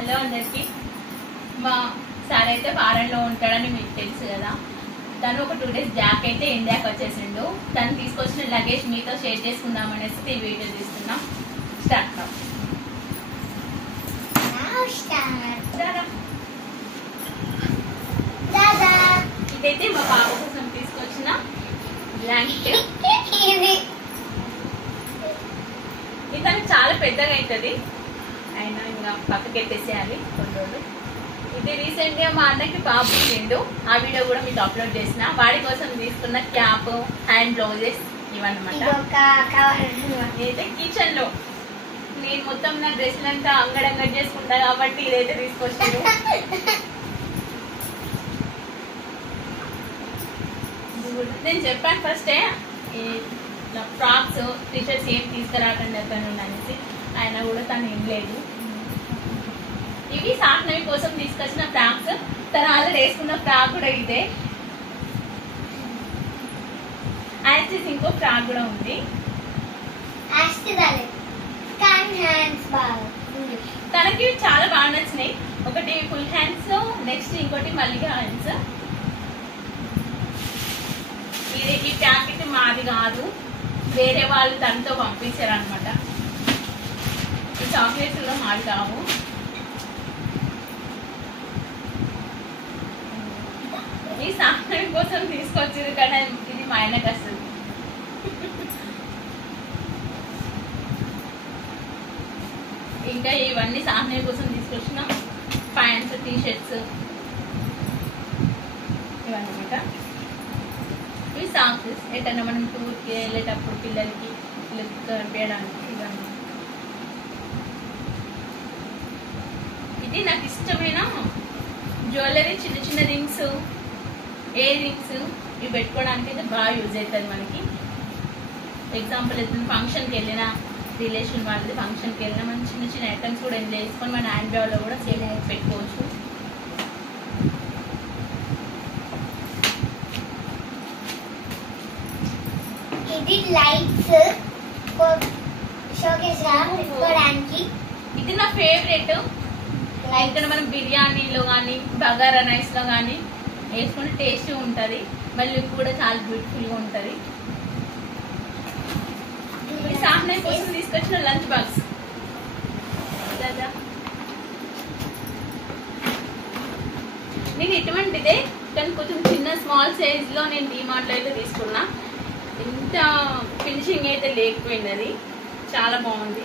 Hello అందరికి. మా sir అయితే ఫారెన్లో ఉంటాడని మీకు తెలుసు కదా. తను ఒక 2 days బ్యాక్ అయితే ఇండియాకి వచ్చేసిండు. తను తీసుకొచ్చిన లగేజ్ మీతో షేర్ చేసుకుందాం అనేసి ఈ వీడియో తీస్తున్నాం. స్టార్ట్. ఇదైతే మా పాప కోసం తీసుకొచ్చిన బ్లాంకెట్. ఇది తనకు చాలా పెద్దగా అవుతుంది, అయినా ఇంకా పక్కకి ఎత్తేసేయాలి కొన్ని రోజులు. ఇది రీసెంట్ గా మా అన్నకి బాబు పుట్టిండు, ఆ వీడియో కూడా మీకు అప్లోడ్ చేసిన. వాడి కోసం తీసుకున్న క్యాప్, హ్యాండ్ గ్లౌజెస్ ఇవన్నమాట. ఇదైతే కిచెన్ లో నేను మొత్తం నా డ్రెస్లంతా అంగడంగడి చేసుకుంటా కాబట్టి ఇదైతే తీసుకొచ్చాను. నేను చెప్పాను ఫస్టే ఫ్రాక్స్, టీషర్ట్స్ ఏం తీసుకురాకండి అక్కడ అనేసి, ఆయన కూడా తను ఏం లేదు. ఇవి సాఫ్ట్నవి కోసం తీసుకొచ్చిన ఫ్రాక్స్. తను ఆల్రెడీ వేసుకున్న ఫ్రాక్ కూడా ఇదే. యాక్సిస్ ఇంకో ఫ్రాక్ కూడా ఉంది. తనకి చాలా బాగా నచ్చినాయి. ఒకటి ఫుల్ హ్యాండ్స్, నెక్స్ట్ ఇంకోటి మల్లిగా హ్యాండ్స్. ఇది ఈ ప్యాకెట్ మాది కాదు, వేరే వాళ్ళు తనతో పంపించారు అనమాట. ఈ చాక్లెట్స్ కూడా మాది కావు. ఈ సాహనం కోసం తీసుకొచ్చారు కానీ ఇది మా ఆయనకు వస్తుంది. ఇంకా ఇవన్నీ సాహనం కోసం తీసుకొచ్చిన ప్యాంట్స్, టీషర్ట్స్ ఇవన్నమాట. ఇవి సాక్స్ ఎటన్నా మనం టూర్కి వెళ్ళేటప్పుడు పిల్లలకి కనిపించడానికి ఇవన్నీ. ఇది నాకు ఇష్టమైన జ్యువెలరీ, చిన్న చిన్న రింగ్స్, ఇయర్ రింగ్స్ ఇవి పెట్టుకోవడానికి అయితే బాగా యూజ్ అవుతుంది మనకి. ఎగ్జాంపుల్ అయితే ఫంక్షన్కి వెళ్ళినా, రిలేషన్ వాళ్ళది ఫంక్షన్కి వెళ్ళినా మనం చిన్న చిన్న ఐటమ్స్ కూడా ఎంజాయ్ చేసుకొని మన హ్యాండ్ బ్యాగ్లో కూడా సేల్ పెట్టుకోవచ్చు. ఇది లైట్స్ షోకేస్ గా పెట్టుకోవడానికి. ఇది నా ఫేవరెట్. ఇక్కడ మనం బిర్యానీలో కానీ, బగారా రైస్ లో కానీ వేసుకుంటే టేస్టీ ఉంటుంది, మళ్ళీ కూడా చాలా బ్యూటిఫుల్ గా ఉంటుంది. సాహ్నే కోసం తీసుకొచ్చిన లంచ్ బాక్స్. నేను ఇటువంటిదే కానీ కొంచెం చిన్న స్మాల్ సైజ్ లో నేను డిమార్ట్ లో అయితే తీసుకున్నా. ఇంత ఫినిషింగ్ అయితే లేకపోయింది, అది చాలా బాగుంది.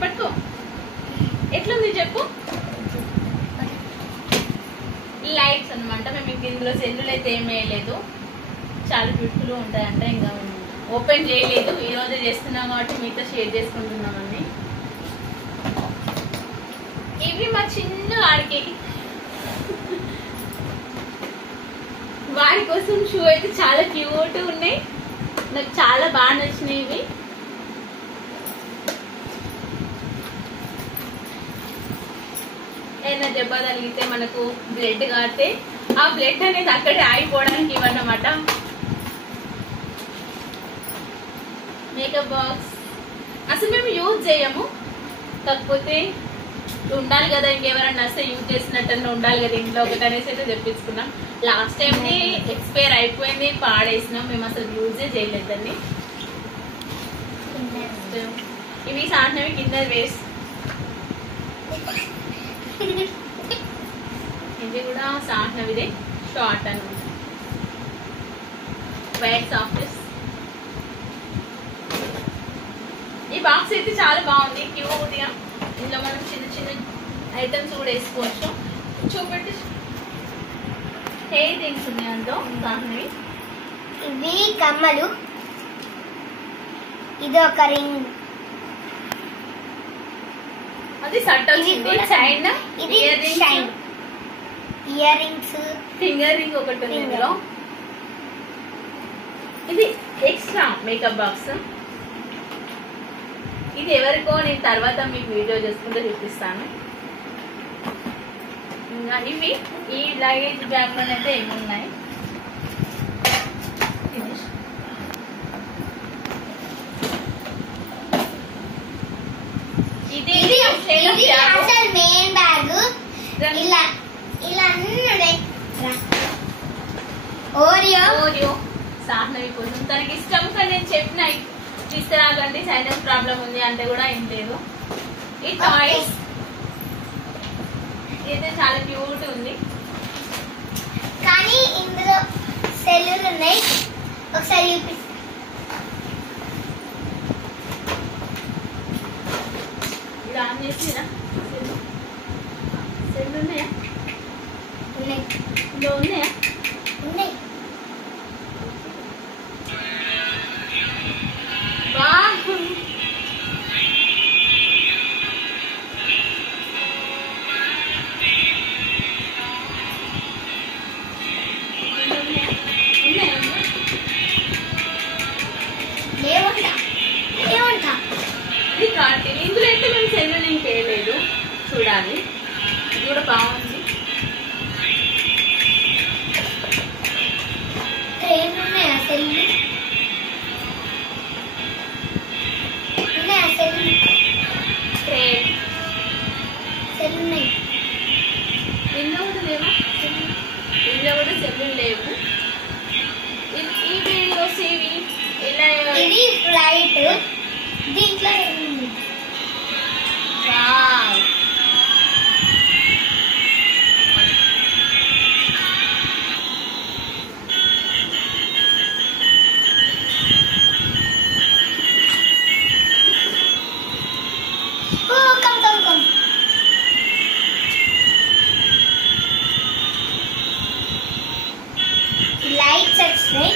పట్టుకో, ఎట్లుంది చెప్పు. లైట్స్ అనమాట. మేము ఇంక ఇందులో సెల్లులు అయితే ఏం వేయలేదు, చాలా బ్యూటిఫుల్ గా ఉంటాయంట. ఇంకా ఓపెన్ చేయలేదు, ఈ రోజే చేస్తున్నాం కాబట్టి మీతో షేర్ చేసుకుంటున్నామని. ఇవి మా చిన్న వాడి కోసం షూ అయితే చాలా క్యూట్ ఉన్నాయి, నాకు చాలా బాగా నచ్చినాయి. ఇవి ఏదైనా దెబ్బ తగిలితే మనకు బ్లడ్ కాస్తే ఆ బ్లడ్ అనేది అక్కడే ఆగిపోవడానికి ఇవన్నమాట. మేకప్ బాక్స్ అసలు మేము యూజ్ చేయము, కాకపోతే ఉండాలి కదా, ఇంకెవరైనా వస్తే యూజ్ చేసినట్టు ఉండాలి కదా ఇంట్లో ఒకటి అనేసి అయితే తెప్పించుకున్నాం. లాస్ట్ టైం ఎక్స్పైర్ అయిపోయింది, పాడేసినాం, మేము అసలు యూజే చేయలేదండి. ఇవి సాంటివి కింద వేస్ట్. ఇది కూడా సాంటినవిదే, షార్ట్ అనమాట. White soft. ఈ బాక్స్ అయితే చాలా బాగుంది, క్యూట్ గా. ఇందులో మనం చిన్న చిన్న ఐటమ్స్ కూడా వేసుకోవచ్చు. చూపెట్టి హెయిర్ రింగ్స్ ఉన్నాయి అందులో సాంటినవి. ఇవి కమ్మలు, ఇది ఒక రింగ్, అది సట్ వచ్చింది. Chain, ear rings, finger ring ఒకటి ఉంది ఇందులో. ఇది ఎక్స్ట్రా మేకప్ బాక్స్. ఇది ఎవరికో నేను తర్వాత మీకు వీడియో చేసుకుంటే చూపిస్తాను. ఇంకా ఇవి ఈ లగేజ్ బ్యాగ్ లోనైతే ఏమి ఉన్నాయి. ఇది అసలు మెయిన్ బ్యాగ్. ఇలా ఇలా అన్నీ ఓరియో సాహ్నవి కోసం తనకి ఇష్టం, కానీ నేను చెప్పిన తీసుకురాకండి సైనస్ ప్రాబ్లం ఉంది అంటే కూడా ఏం లేదు. ఈ టాయ్స్ అయితే చాలా క్యూట్ ఉంది, కానీ ఇందులో సెల్లులు ఉన్నాయి. ఒకసారి చూపిస్తా. ఇది ఆన్ చేసిరా సెల్ ఉన్నాయా? ఉన్నాయి ఇందులో ఉన్నాయా? ఉన్నాయి. బాగుంది. ఏమంటా ఇది కార్టూన్. ఇందులో అయితే మేము సెల్ లింక్ చేయలేదు, చూడాలి. ఇది కూడా బాగుంది. ఉన్నాయా సెల్లు? ఉన్నాయా సెల్లు? ట్రేన్ సెల్లు ఉన్నాయి. ఇందులో కూడా లేవా? ఇందులో కూడా సెల్లు లేవు. ఇవి వచ్చేవి ఇలా ఇది ఫ్లైట్. దీంట్లో ఉంది. వావ్. కమ్. లైట్స్ వచ్చాయి.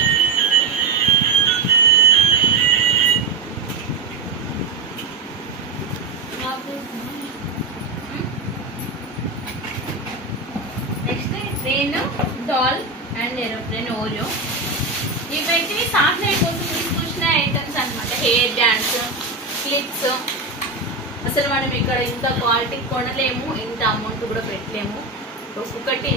Next train, doll and aeroplane, Oreo. ఇవైతే సాఫ్ట్వేర్ కోసం తీసుకొచ్చిన ఐటమ్స్ అన్నమాట. Hair bands, clips. అసలు మనం ఇక్కడ ఇంత క్వాలిటీ కొనలేము, ఇంత అమౌంట్ కూడా పెట్టలేము. ఒక్కొక్కటి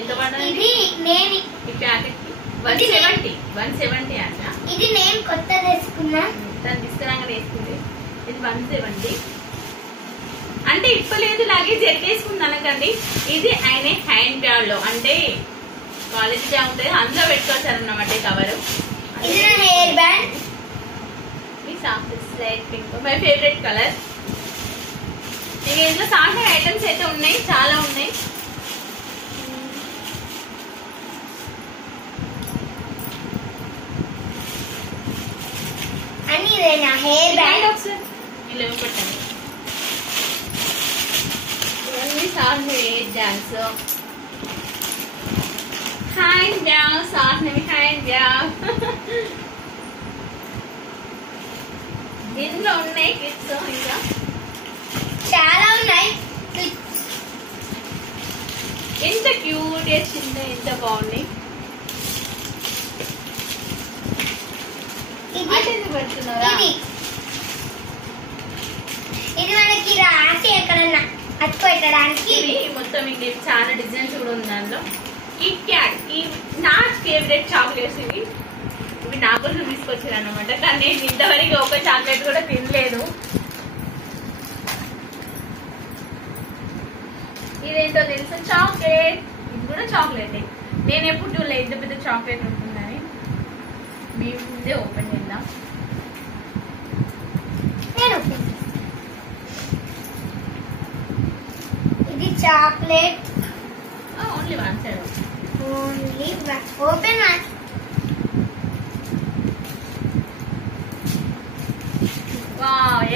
ఎంత పడాలి? ఇది నేను ఈ ప్యాకెట్ 170 అంట. ఇది నేను కొత్త తీసుకున్నా. దాన్ని తీసుకురాగానే వేసుకుంది. ఇది 170 అంటే ఇప్పలేదు, లగేజ్ ఎట్లేసుకుంది అనకండి. ఇది ఆయన హ్యాండ్ బ్యాగ్ లో, అంటే కాలేజ్ బ్యాగ్ ఉంటుంది, అందులో పెట్టుకోవచ్చారన్నమాట కవరు. ఇది నా హెయిర్ బ్యాండ్. ఈ soft light pink my favourite colour. ఇక ఇందులో సాఫ్ట్ ఐటమ్స్ అయితే ఉన్నాయి, చాలా ఉన్నాయి. అని ఇదే నా హెయిర్ బ్యాండ్. ఒకసారి ఇలా పెట్టండి. ఇవన్నీ soft hair dance, hand bag, soft hand bag. ఇందులో ఉన్నాయి కిట్స్, ఇంకా చాలా ఉన్నాయి. ఎంత క్యూట్ చేసిందో, ఎంత బాగున్నాయి. పెడుతున్నారా? ఇది మనకి రాసి ఎక్కడన్నా అతుపెట్టడానికి. ఇవి మొత్తం ఇంకా చాలా డిజైన్స్ కూడా ఉంది దాంట్లో. కిట్ క్యాట్, ఈ నా ఫేవరెట్ చాక్లెట్స్ ఇవి. ఇవి నా కోసం తీసుకొచ్చారు అనమాట, కానీ నేను ఇంతవరకు ఒక చాక్లెట్ కూడా తినలేదు. ఇదేంటో తెలుసా? చాక్లెట్. ఇది కూడా చాక్లెట్. నేను ఎప్పుడు చూడలేదు ఇంత పెద్ద చాక్లెట్ ఉంటుందని. మీ ముందే ఓపెన్ చేద్దాం. ఇది chocolate. Only one side. Only open.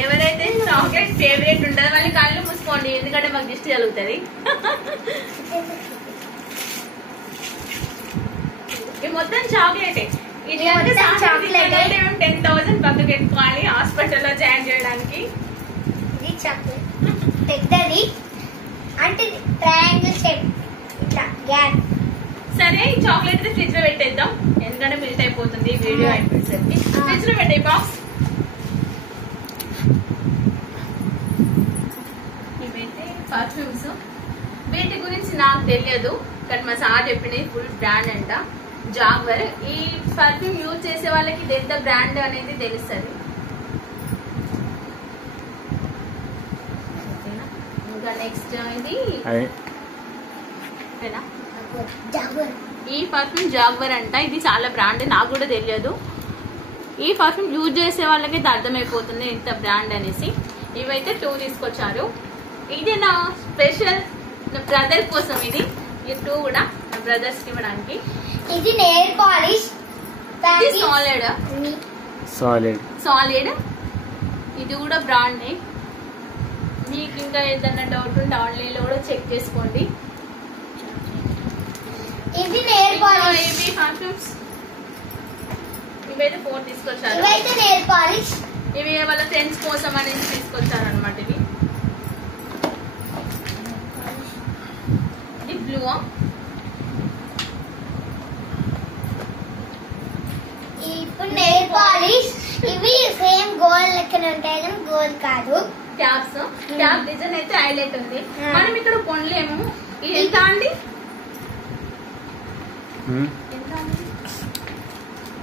ఎవరైతే చాక్లెట్ ఫేవరెట్ ఉంటుందో వాళ్ళని కళ్ళు మూసుకోండి, ఎందుకంటే మాకు దిష్టి కలుగుతుంది. ఇది మొత్తం చాక్లెటే. ఇది చాక్లెట్ 10,000 పక్కకు పెట్టుకోవాలి హాస్పిటల్లో జాయిన్ చేయడానికి. ఇది చాక్లెట్ పెద్దది, అంటే ట్రయాంగిల్ షేప్ ఇట్లా గ్యాప్. సరే, ఈ చాక్లెట్ ఫ్రిడ్జ్ లో పెట్టేద్దాం, ఎందుకంటే మిల్ట్ అయిపోతుంది వీడియో అయిపోయేసరికి. ఫ్రిడ్జ్ లో పెట్టే బాక్స్. ఇవైతే పర్ఫ్యూమ్స్. వీటి గురించి నాకు తెలియదు, కానీ మా సార్ చెప్పింది ఫుల్ బ్రాండ్ అంట, జాగ్వర్. ఈ పర్ఫ్యూమ్ యూజ్ చేసే వాళ్ళకి ఇది ఎంత బ్రాండ్ అనేది తెలుస్తుంది. ఓకేనా? ఇంకా నెక్స్ట్ ఇది ఈ పర్ఫ్యూమ్ జాగ్వర్ అంట. ఇది చాలా బ్రాండ్, నాకు కూడా తెలియదు. ఈ పర్ఫ్యూమ్ యూజ్ చేసే వాళ్ళకి అర్థమైపోతుంది ఇంత బ్రాండ్ అనేసి. ఇవైతే 2 తీసుకొచ్చారు. ఇది నా స్పెషల్ నా బ్రదర్ కోసం. ఇది 2 కూడా నా బ్రదర్స్ కి ఇవ్వడానికి. ఇది నెయిల్ పాలిష్ సాలిడ్. ఇది కూడా బ్రాండ్. మీకు ఇంకా ఏదైనా డౌట్ ఉంటే ఆన్లైన్ లో కూడా చెక్ చేసుకోండి. ఇది నెయిల్ పాలిష్. ఇవి పర్ఫ్యూమ్స్ ఇవైతే 4 తీసుకొచ్చారు. ఇవైతే నెయిల్ పాలిష్. ఇవి వాళ్ళ ఫ్రెండ్స్ కోసం అనేది తీసుకొచ్చారు అనమాట. ఇది బ్లూ. ఇప్పుడు నెయిల్ పాలిష్. ఇవి సేమ్ గోల్డ్ లెక్కన ఉంటాయి, గోల్డ్ కాదు. క్యాప్ డిజైన్ అయితే హైలైట్ ఉంది. మనం ఇక్కడ కొనలేము. ఇది ఎంత అండి?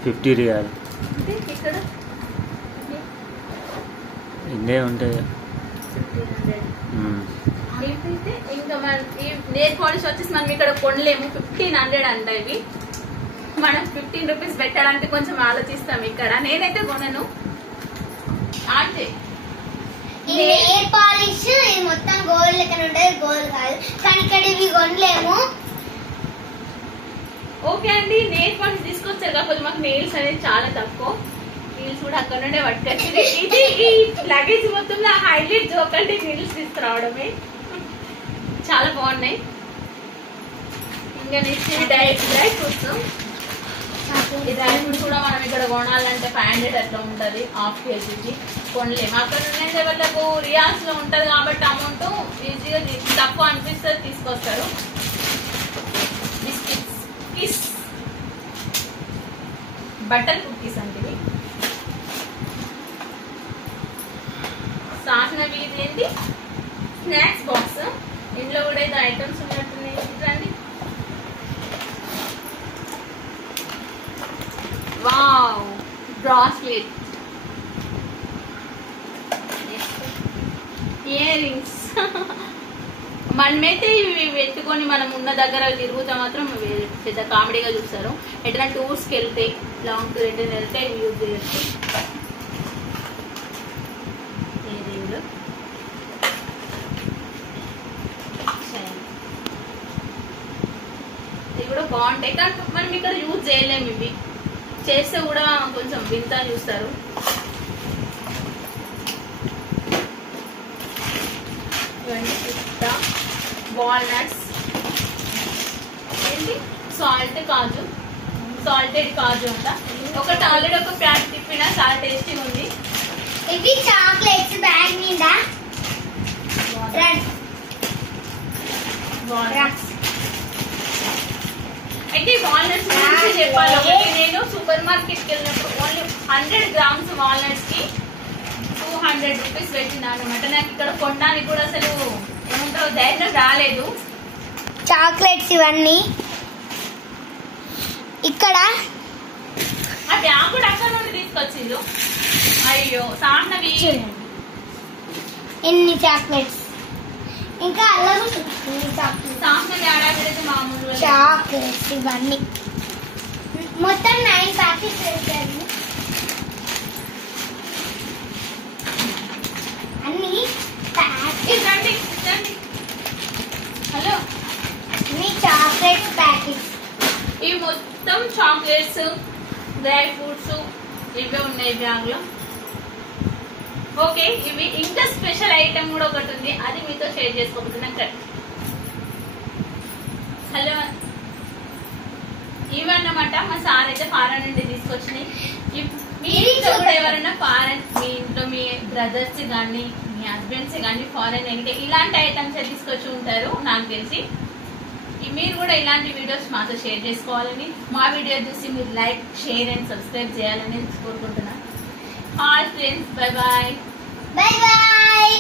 50 రియాల్. ఇక్కడ ఇన్నే ఉంటాయి. ఇదైతే ఇంకా మన ఈ నెయిల్ పాలిష్ వచ్చేసి మనం ఇక్కడ కొనలేము. 1500 అంట. ఇవి మనం 15 రూపీస్ పెట్టడానికి కొంచెం ఆలోచిస్తాం ఇక్కడ. నేనైతే కొనను. అంటే ఈ నెయిల్ పాలిష్ ఇది మొత్తం గోల్డ్ లెక్కన ఉంటుంది, గోల్డ్ కాదు. కానీ ఇక్కడ ఇవి కొనలేము. ఓకే అండి, నెయిల్ పాలిష్ తీసుకొచ్చారు కాకపోతే మాకు నెయిల్స్ అనేది చాలా తక్కువ. నీల్స్ కూడా అక్కడ నుండే పట్టుకొచ్చి ఇది ఈ లగేజ్ మొత్తంలో హైలైట్ జోక్ అంటే నీల్స్ తీసుకురావడమే. చాలా బాగున్నాయి. ఇంకా నెక్స్ట్ డ్రై ఫ్రూట్స్. ఈ డ్రై ఫ్రూట్స్ కూడా మనం ఇక్కడ కొనాలంటే 500 అట్లా ఉంటుంది. ½ kg కొనలేము. అక్కడ నుండి వాళ్ళకు రియాల్స్ లో ఉంటది కాబట్టి అమౌంట్ ఈజీగా తక్కువ అనిపిస్తుంది, తీసుకొస్తారు. బిస్కెట్స్, బటర్ కుకీస్ అంటే సాఫ్నవి. ఇది ఏంటి? Snacks box. ఇంట్లో కూడా ఇది ఐటమ్స్ ఉన్నట్టున్నాయి. చూడండి. Wow, bracelet, ear rings. మనమైతే ఇవి పెట్టుకొని మనం ఉన్న దగ్గర తిరుగుతా మాత్రం పెద్ద కామెడీగా చూస్తారు. ఎట్లా టూర్స్కి వెళ్తే లాంగ్ టూర్ ఎట్లా వెళ్తే ఇవి యూజ్ చేయొచ్చు. ఇవి కూడా బాగుంటాయి కానీ మనం ఇక్కడ యూజ్ చేయలేము. ఇవి చేస్తే కూడా కొంచెం వింత చూస్తారు. ఇవన్నీ పిస్తా, వాల్నట్స్, ఏంటి సాల్టెడ్ కాజు అంట. ఒకటి ఆల్రెడీ ఒక ప్యాక్ తిప్పినా చాలా టేస్టీగా ఉంది. ఇవి చాక్లెట్స్ బ్యాగ్ నిండా వాల్నట్స్. అయితే వాల్నట్స్ గురించి చెప్పాలి. ఒకటి నేను సూపర్ మార్కెట్ కి వెళ్ళినప్పుడు ఓన్లీ 100 grams వాల్నట్స్ కి 200 రూపీస్ పెట్టినా అనమాట. నాకు ఇక్కడ కొనడానికి కూడా అసలు ఏమంటారో ధైర్యం రాలేదు. చాక్లెట్స్ ఇవన్నీ ఇక్కడ ఆ బ్యాగ్ కూడా అక్కడ నుండి తీసుకొచ్చిండ్రు. అయ్యో సాండవి ఎన్ని చాక్లెట్స్. ఇంకా అల్లం సాండవి ఆడాకైతే మామూలు చాక్లెట్స్ ఇవన్నీ మొత్తం 9 ప్యాకెట్స్ వేసారు. అన్ని హలో, అన్ని చాక్లెట్స్ ప్యాకెట్స్. ఇవి మొత్తం చాక్లెట్స్, డ్రై ఫ్రూట్స్ ఇవే ఉన్నాయి బ్యాగ్ లో. ఓకే, ఇవి ఇంకా స్పెషల్ ఐటమ్ కూడా ఒకటి ఉంది, అది మీతో షేర్ చేసుకోబోతున్నాం. హలో, ఇవన్నమాట మా సార్ అయితే ఫారెన్ నుండి తీసుకొచ్చినాయి. మీ ఇంట్లో కూడా ఎవరైనా ఫారెన్, మీ ఇంట్లో మీ బ్రదర్స్ కానీ మీ హస్బెండ్స్ కానీ ఫారెన్ వెళ్తే ఇలాంటి ఐటమ్స్ తీసుకొచ్చి ఉంటారు నాకు తెలిసి. మీరు కూడా ఇలాంటి వీడియోస్ మాతో షేర్ చేసుకోవాలని, మా వీడియో చూసి మీరు లైక్, షేర్ అండ్ సబ్స్క్రైబ్ చేయాలని కోరుకుంటున్నాను. All friends, bye bye. Bye bye.